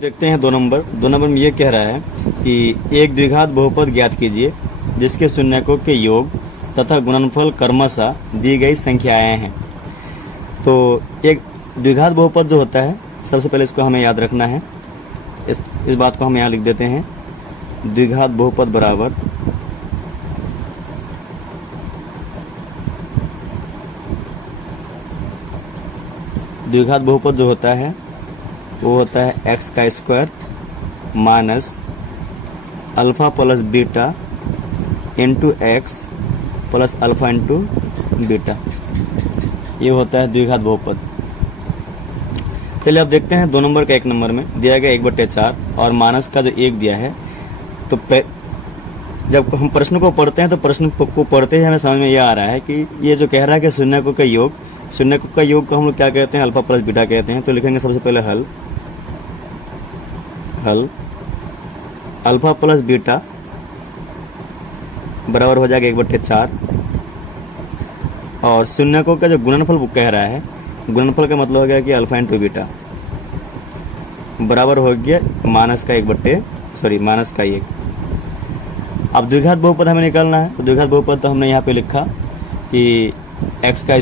देखते हैं 2 नंबर में ये कह रहा है कि एक द्विघात बहुपद ज्ञात कीजिए जिसके शून्यकों के योग तथा गुणनफल क्रमशः दी गई संख्याएं हैं। तो एक द्विघात बहुपद जो होता है, सबसे पहले इसको हमें याद रखना है। इस बात को हम यहाँ लिख देते हैं, द्विघात बहुपद बराबर द्विघात बहुपद जो होता है वो होता है एक्स का square minus alpha plus beta into x plus alpha into beta. ये होता है द्विघात बहुपद। चलिए अब देखते हैं 2 नंबर का 1 नंबर में दिया गया 1/4 और माइनस का जो 1 दिया है। तो जब हम प्रश्न को पढ़ते हैं तो प्रश्न को पढ़ते ही हमें समझ में ये आ रहा है कि ये जो कह रहा है कि शून्यकों का योग, शून्यकों का योग को हम लोग क्या कहते हैं, अल्फा प्लस बीटा कहते हैं। तो लिखेंगे सबसे पहले हल अल्फा प्लस बीटा बराबर हो जाएगा 1/4 और शून्यकों का जो गुणनफल वो कह रहा है, गुणनफल का मतलब हो गया कि अल्फा इंटू बीटा बराबर हो गया माइनस का 1। अब द्विघात बहुपद हमें निकालना है। तो द्विघात बहुपद तो हमने यहाँ पे लिखा कि एक्स का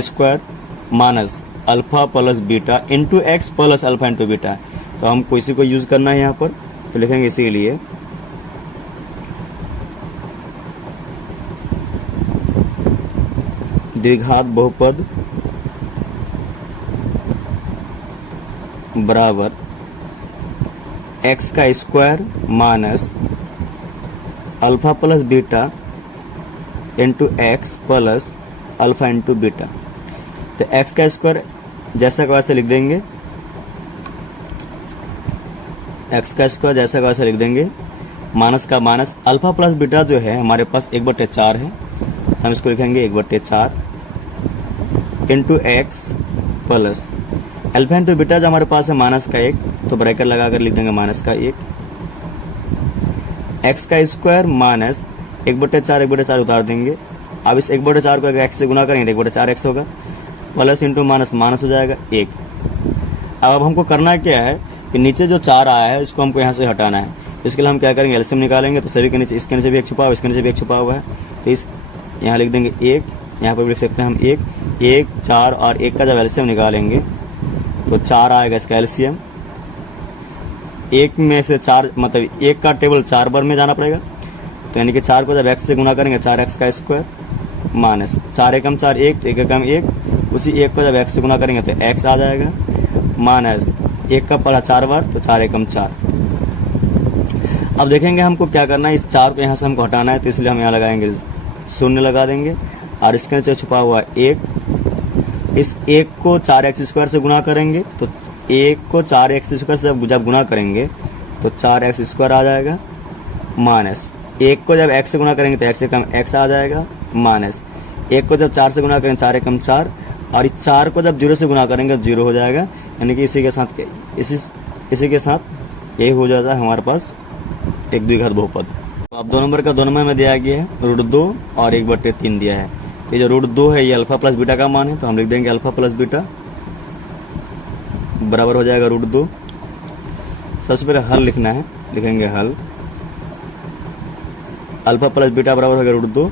square minus alpha plus beta into x plus alpha into beta. तो हमको इसी को यूज करना है यहाँ पर, तो लिखेंगे इसीलिए द्विघात बहुपद बराबर एक्स का square minus alpha plus beta into x plus alpha into beta. तो एक्स का स्क्वायर जैसा का वैसे लिख देंगे, एक्स का स्क्वायर जैसा का वैसे लिख देंगे, माइनस का माइनस, अल्फा प्लस बीटा जो है हमारे पास 1/4 है, हम इसको लिखेंगे 1/4 into x plus alpha into beta जो हमारे पास है माइनस का 1, तो ब्रैकेट लगाकर लिख देंगे माइनस का 1। एक्स का स्क्वायर माइनस 1/4 उतार देंगे। अब इस 1/4 को अगर एक्स से गुना करेंगे तो 1/4x होगा, प्लस इंटू माइनस माइनस हो जाएगा 1। अब हमको करना क्या है कि नीचे जो 4 आया है इसको हमको यहाँ से हटाना है। इसके लिए हम क्या करेंगे, एलसीएम निकालेंगे। तो सभी के नीचे, इसके नीचे भी 1 छुपा हुआ है, इसके नीचे भी 1 छुपा हुआ है, तो इस यहाँ लिख देंगे 1, यहाँ पर लिख सकते हैं हम 1, 4 और 1 का जब एलसीएम निकालेंगे तो 4 आएगा इसका एलसीएम। 1 में से 4 मतलब 1 का टेबल 4 बार में जाना पड़ेगा, तो यानी कि 4 को जब x से गुना करेंगे 4x का स्क्वायर माइनस 4 एकम 4 1, 1 एकम 1, उसी 1 को जब x से गुना करेंगे तो x आ जाएगा माइनस 1 का पड़ा 4 बार तो 4 एकम 4। अब देखेंगे हमको क्या करना है, इस 4 को यहाँ से हमको हटाना है, तो इसलिए हम यहाँ लगाएंगे 0 लगा देंगे और इसके नीचे छुपा हुआ 1। इस 1 को 4x स्क्वायर से गुना करेंगे तो 1 को 4x स्क्वायर से जब गुना करेंगे तो 4x स्क्वायर आ जाएगा माइनस 1 को जब x से गुना करेंगे तो x एकम x आ जाएगा माइनस 1 को जब 4 से गुना करेंगे 4 एकम 4 और इस 4 को जब 0 से गुना करेंगे 0 हो जाएगा। यानी कि इसी के साथ यही हो जाता है हमारे पास एक द्विघात बहुपद। तो अब 2 नंबर का 2 नंबर में दिया गया है √2 और 1/3 दिया है। ये जो √2 है ये अल्फा प्लस बीटा का मान है, तो हम लिख देंगे अल्फा प्लस बीटा बराबर हो जाएगा √2। सबसे पहले हल लिखना है, लिखेंगे हल अल्फा प्लस बीटा बराबर हो गया √2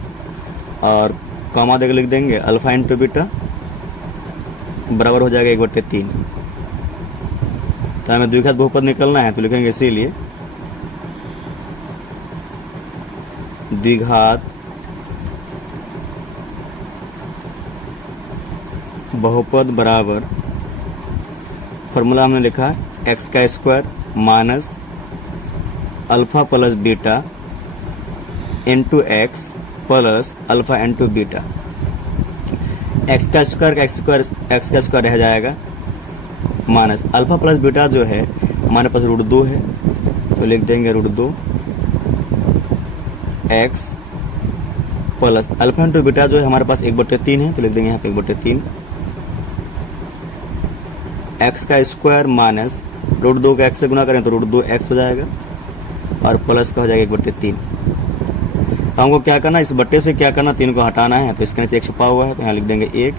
और कॉमा देकर लिख देंगे अल्फा इंटू बीटा बराबर हो जाएगा 1/3। तो हमें द्विघात बहुपद निकलना है, तो लिखेंगे इसीलिए द्विघात बहुपद बराबर, फॉर्मूला हमने लिखा एक्स का square minus alpha plus beta into x plus alpha into beta. X का स्क्वायर रह जाएगा माइनस अल्फा प्लस बीटा जो है हमारे पास √2 है, तो लिख देंगे √2 x plus alpha into beta जो है हमारे पास 1/3 है, तो लिख देंगे यहाँ पे 1/3 एक्स का स्क्वायर माइनस √2 का एक्स से गुना करें तो √2x हो जाएगा और प्लस का हो जाएगा 1/3। तो हमको क्या करना है, इस बट्टे से क्या करना, 3 को हटाना है। तो इसके नीचे 1 छुपा हुआ है, तो यहाँ लिख देंगे 1,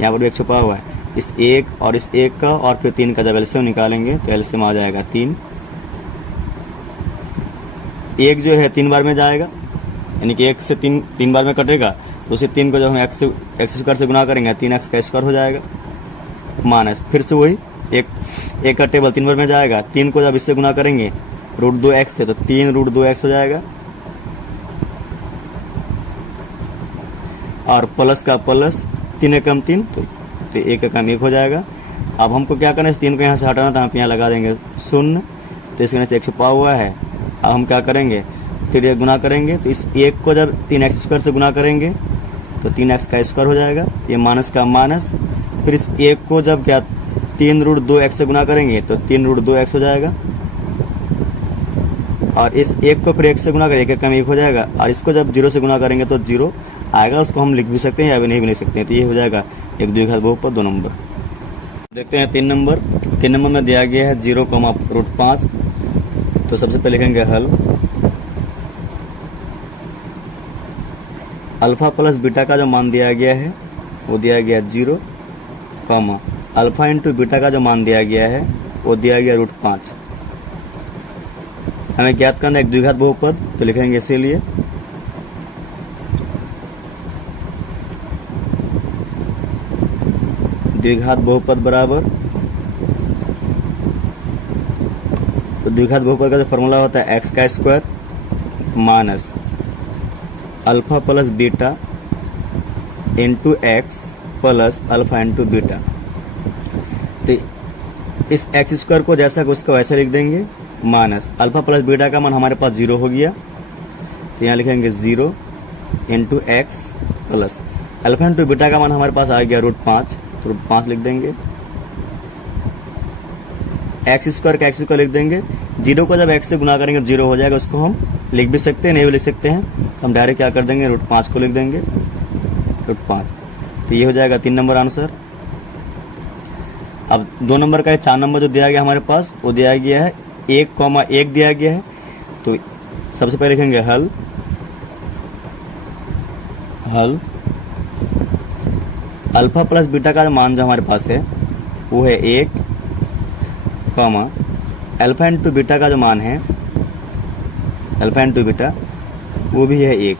यहाँ पर भी 1 छुपा हुआ है। इस एक और इस एक का और फिर 3 का जब एलसीएम निकालेंगे तो एलसीएम आ जाएगा 3। एक जो है 3 बार में जाएगा, यानी कि 1 से 3 बार में कटेगा, तो उसी 3 को जब हम एक्स स्क्वायर से गुना करेंगे 3x का स्क्वायर हो जाएगा, माइनस फिर से वही एक का टेबल 3 बार में जाएगा, 3 को जब इससे गुना करेंगे √2x से तो 3 √2x हो जाएगा, और प्लस का प्लस 3 एकम 3 तो 1 एकम 1 हो जाएगा। अब हमको क्या करना है, इस 3 को यहाँ से हटाना, तो हम यहाँ लगा देंगे 0, तो इसके नीचे 1 छुपा हुआ है। अब हम क्या करेंगे, फिर ये गुना करेंगे, तो इस 1 को जब 3x स्क्वायर से गुना करेंगे तो 3x का स्क्वायर हो जाएगा, ये माइनस का माइनस, फिर इस 1 को जब क्या 3 √2x से गुना करेंगे तो 3 √2x हो जाएगा, और इस 1 को फिर 1 से गुना करेंगे 1 एकम 1 हो जाएगा, और इसको जब 0 से गुना करेंगे तो 0 आएगा, उसको हम लिख भी सकते हैं या भी नहीं भी लिख सकते हैं। तो ये हो जाएगा एक द्विघात बहुपद 2 नंबर। देखते हैं 3 नंबर। 3 नंबर में दिया गया है 0, √5। तो सबसे पहले लिखेंगे हल। अल्फा प्लस बीटा का जो मान दिया गया है वो दिया गया 0, अल्फा इंटू बीटा का जो मान दिया गया है वो दिया गया √5। हमें ज्ञात करना है एक द्विघात बहुपद, तो लिखेंगे इसीलिए द्विघात बहुपद बराबर, तो द्विघात बहुपद का जो फॉर्मूला होता है x का square minus alpha plus beta into x plus alpha into beta. तो इस एक्स स्क्वायर को जैसा कि उसका वैसे लिख देंगे, माइनस अल्फा प्लस बीटा का मान हमारे पास 0 हो गया, तो यहाँ लिखेंगे 0 into x plus alpha into beta का मान हमारे पास आ गया √5, तो √5 लिख देंगे। एक्स स्क्वायर का एक्स स्क्वायर लिख देंगे, 0 को जब एक्स से गुना करेंगे 0 हो जाएगा, उसको हम लिख भी सकते हैं नहीं भी लिख सकते हैं, तो हम डायरेक्ट क्या कर देंगे √5 को लिख देंगे √5। तो ये हो जाएगा 3 नंबर आंसर। अब 2 नंबर का 4 नंबर जो दिया गया हमारे पास वो दिया गया है 1,1 दिया गया है, तो सबसे पहले लिखेंगे हल। अल्फा प्लस बीटा का मान जो हमारे पास है वो है 1, अल्फा इंटू बीटा का जो मान है अल्फा इंटू बीटा वो भी है 1,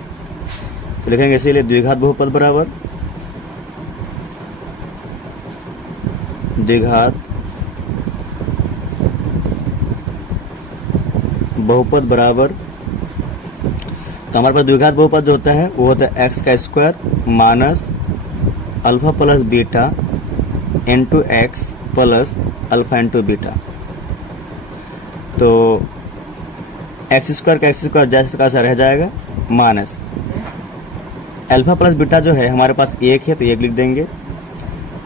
तो लिखेंगे इसीलिए द्विघात बहुपद बराबर द्विघात बहुपद बराबर, तो हमारे पास द्विघात बहुपद जो होता है वो होता है एक्स का square minus alpha plus beta into x plus alpha into beta. तो एक्स स्क्वायर का एक्स स्क्वायर जैसे का रह जाएगा, माइनस अल्फा प्लस बीटा जो है हमारे पास 1 है तो 1 लिख देंगे,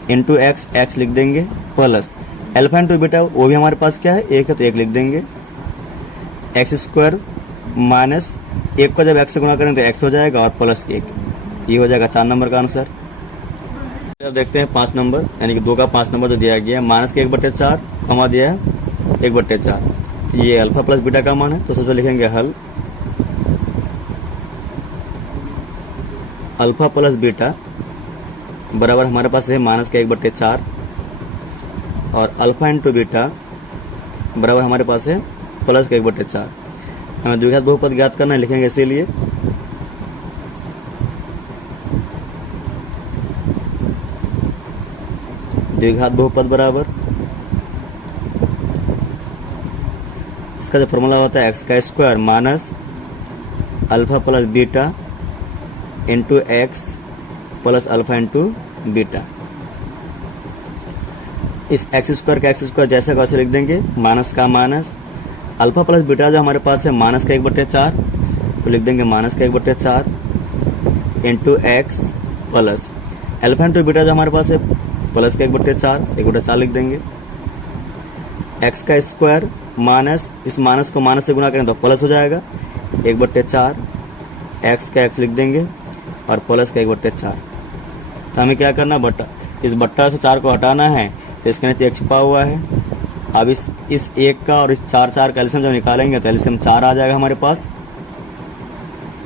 इंटू एक्स एक्स लिख देंगे, प्लस अल्फा इंटू बीटा वो भी हमारे पास क्या है 1 है तो 1 लिख देंगे, एक्स स्क्वायर माइनस 1 को जब एक्स से गुना करें तो एक्स हो जाएगा और प्लस 1, ये हो जाएगा 4 नंबर का आंसर। अब देखते हैं 5 नंबर, यानी कि 2 का 5 नंबर जो दिया गया है माइनस के 1/4 कमा दिया है 1/4, ये अल्फा प्लस बीटा का मान है, तो सबसे लिखेंगे हल। अल्फा प्लस बीटा बराबर हमारे पास है माइनस का 1/4 और अल्फा इंटू बीटा बराबर हमारे पास है प्लस का 1/4। हमें द्विघात बहुपद ज्ञात करना है, लिखेंगे इसीलिए द्विघात बहुपद बराबर, इसका जो फॉर्मूला होता है एक्स का square minus alpha plus beta into x plus alpha into beta. इस एक्स स्क्वायर का एक्स स्क्वायर जैसे वैसे लिख देंगे, माइनस का माइनस, अल्फा प्लस बीटा जो हमारे पास है माइनस का 1/4 तो लिख देंगे माइनस का 1/4 into x plus alpha into beta जो हमारे पास है प्लस का 1/4 लिख देंगे, एक्स का स्क्वायर माइनस इस माइनस को माइनस से गुना करें तो प्लस हो जाएगा 1/4, एक्स का एक्स लिख देंगे और प्लस का 1/4। तो हमें क्या करना, बट्टा इस बट्टा से 4 को हटाना है, तो इसके नीचे 1 छुपा हुआ है। अब इस 1 का और इस 4 का एलसीएम जब निकालेंगे तो एलसीएम 4 आ जाएगा हमारे पास,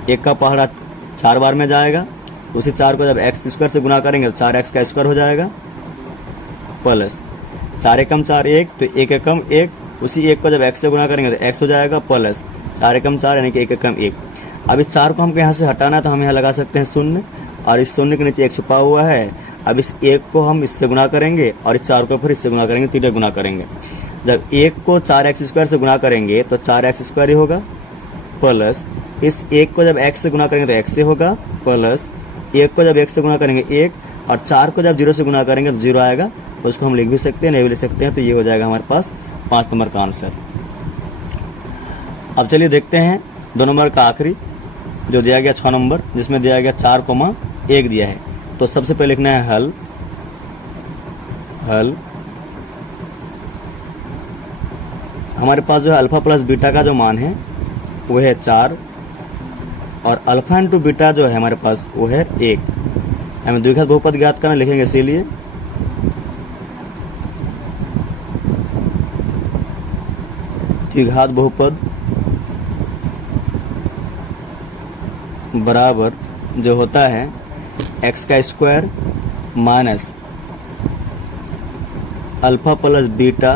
1 का पहाड़ा 4 बार में जाएगा, उसी 4 को जब एक्स स्क्वायर से गुना करेंगे तो 4x का स्क्वायर हो जाएगा, प्लस 4 एकम 4 1, तो 1 एकम 1, उसी 1 को जब x से गुना करेंगे तो x हो जाएगा प्लस 4 एकम 4 यानी कि 1 एकम 1। अब इस 4 को हमको यहाँ से हटाना है तो हम यहाँ लगा सकते हैं 0, और इस 0 के नीचे 1 छुपा हुआ है। अब इस 1 को हम इससे गुना करेंगे और इस 4 को फिर इससे गुना करेंगे, 3 गुना करेंगे। जब 1 को 4x² से गुना करेंगे तो 4x² ही होगा, प्लस इस 1 को जब x से गुना करेंगे तो x से होगा, प्लस 1 को जब x से गुना करेंगे 1, और 4 को जब 0 से गुना करेंगे तो 0 आएगा। तो उसको हम लिख भी सकते हैं, नहीं भी लिख सकते हैं। तो ये हो जाएगा हमारे पास 5 नंबर का आंसर। अब चलिए देखते हैं 2 नंबर का आखिरी जो दिया गया 6 नंबर, जिसमें दिया गया 4,1 दिया है। तो सबसे पहले लिखना है हल। हमारे पास जो है अल्फा प्लस बीटा का जो मान है वो है 4, और अल्फा इंटू बीटा जो है हमारे पास वो है 1। हमें द्विघात बहुपद ज्ञात करना, लिखेंगे इसीलिए द्विघात बहुपद बराबर जो होता है x का square minus alpha plus beta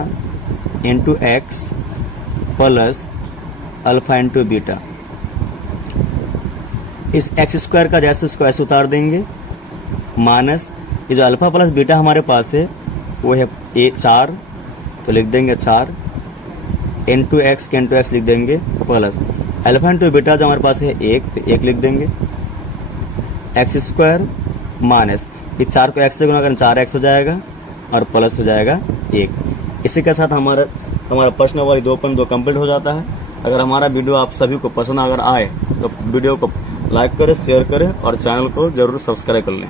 into x plus alpha into beta. इस एक्स स्क्वायर का जैसे उसको ऐसे उतार देंगे, माइनस ये जो अल्फा प्लस बीटा हमारे पास है वो है 4, तो लिख देंगे 4 इंटू एक्स के इंटू एक्स लिख देंगे, प्लस अल्फा इंटू बीटा जो हमारे पास है 1, तो 1 लिख देंगे, एक्स स्क्वायर माइनस ये 4 को x से गुना करें 4x हो जाएगा और प्लस हो जाएगा 1। इसी के साथ हमारा प्रश्न वाली 2.2 कंप्लीट हो जाता है। अगर हमारा वीडियो आप सभी को पसंद अगर आए तो वीडियो को लाइक करें, शेयर करें और चैनल को जरूर सब्सक्राइब कर लें।